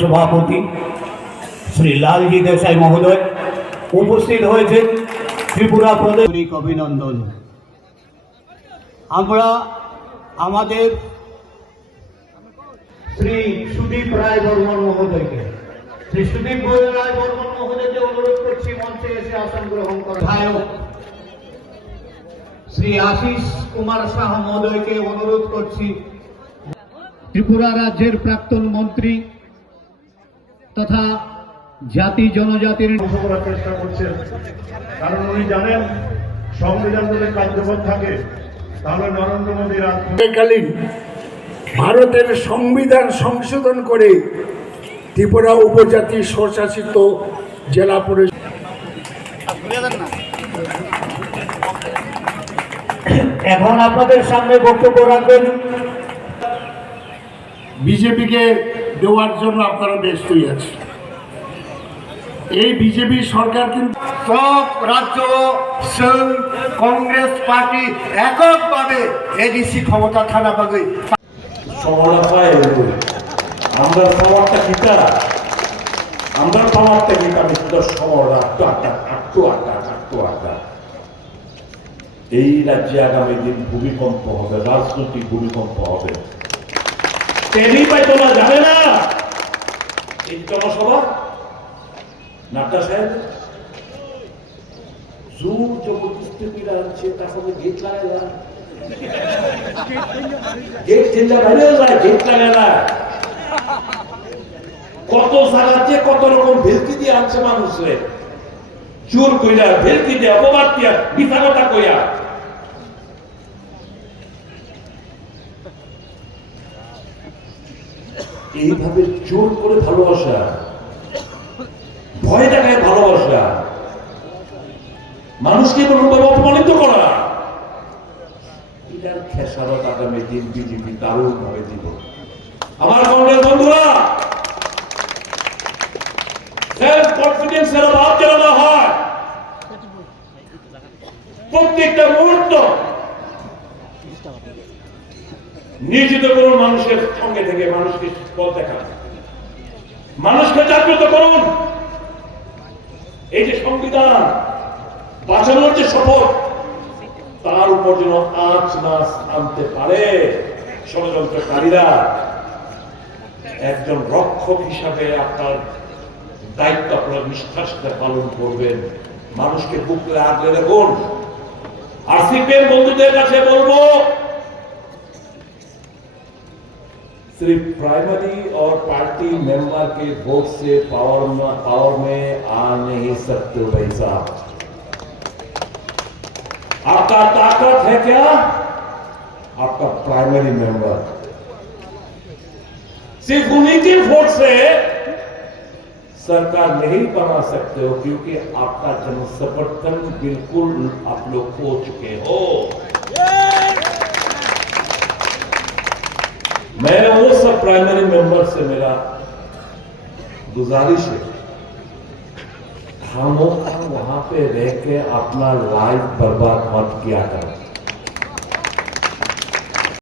সভাপতি শ্রী লালজি দেশাই মহোদয় উপস্থিত হয়েছেন ত্রিপুরা প্রদেশ। অভিনন্দন। আমরা আমাদের শ্রী সুদীপ রায় বর্মন মহোদয়কে শ্রী সুদীপ রায় বর্মন মহোদয়কে অনুরোধ করছি মঞ্চে এসে আসন গ্রহণ করা শ্রী আশিস কুমার সাহা মহোদয়কে অনুরোধ করছি। ত্রিপুরা রাজ্যের প্রাক্তন মন্ত্রী তথা জাতি জনজাতির ধ্বংস করার চেষ্টা করছেন। কারণ উনি জানেন সংবিধান যদি কার্যকর থাকে তাহলে নরেন্দ্র মোদী রাজ কালীন ভারতের সংবিধান সংশোধন করে ত্রিপুরা উপজাতি স্বশাসিত জেলা পরিষদ এখন আপনাদের সামনে বক্তব্য রাখবেন বিজেপিকে দেওয়ার জন্য আপনারা ব্যস্তই আছে এই বিজেপি সরকার কিন্তু সব রাজ্য কংগ্রেস পার্টি এককভাবে এডিসি ক্ষমতা থানা পাবে আমরা সমাজটা কিতা আমরা সমাজটা কিতা মিত্র সমর আটটু আটটা আটটু আটটা আটটু আটটা। এই রাজ্যে আগামী দিন ভূমিকম্প হবে রাজনৈতিক ভূমিকম্প হবে। টেরি পাইতো না, জানে না। নাট্টা সাহেব, জোর তারপরে গেট গেট যায়, গেট কত জায়গাতে কত রকম ভেলকি দিয়ে আনছে মানুষরে। চোর কইরা, ভেলকি দিয়ে, অপবাদ দিয়া মিথ্যা কইয়া। এইভাবে জোর করে ভালোবাসা। ভয় দেখায় ভালোবাসা। মানুষকে কোনোভাবে অপমানিত করা। এটার খেসারত আগামী দিন বিজেপি দারুণ ভাবে দিব। আমার কংগ্রেস বন্ধুরা হয়। প্রত্যেকটা মুহূর্ত নিয়োজিত করুন মানুষের সঙ্গে থেকে, মানুষকে পথ দেখান। মানুষকে জাগ্রত করুন। এই যে সংবিধান, বাঁচানোর যে শপথ, তার উপর যেন আঁচ নাচ আনতে পারে ষড়যন্ত্রকারীরা। একজন রক্ষক হিসাবে আপনার দায়িত্ব আপনার নিষ্ঠার সাথে পালন করবেন। মানুষকে বুকলে আগলে দেখুন আর সিপিএম বন্ধুদের কাছে বলব सिर्फ़ प्राइमरी और पार्टी मेंबर के वोट से पावर में पावर में आ नहीं सकते भाई साहब। आपका ताकत है क्या? आपका प्राइमरी मेंबर। सिर्फ़ उन्हीं के वोट से सरकार नहीं बना सकते हो, क्योंकि आपका जन समर्थन बिल्कुल आप लोग खो चुके हो। میں وہ سب پرائمری ممبر سے میرا گزارش ہے۔ ہم وہاں پہ رہ کے اپنا لائف برباد مت کیا کرتے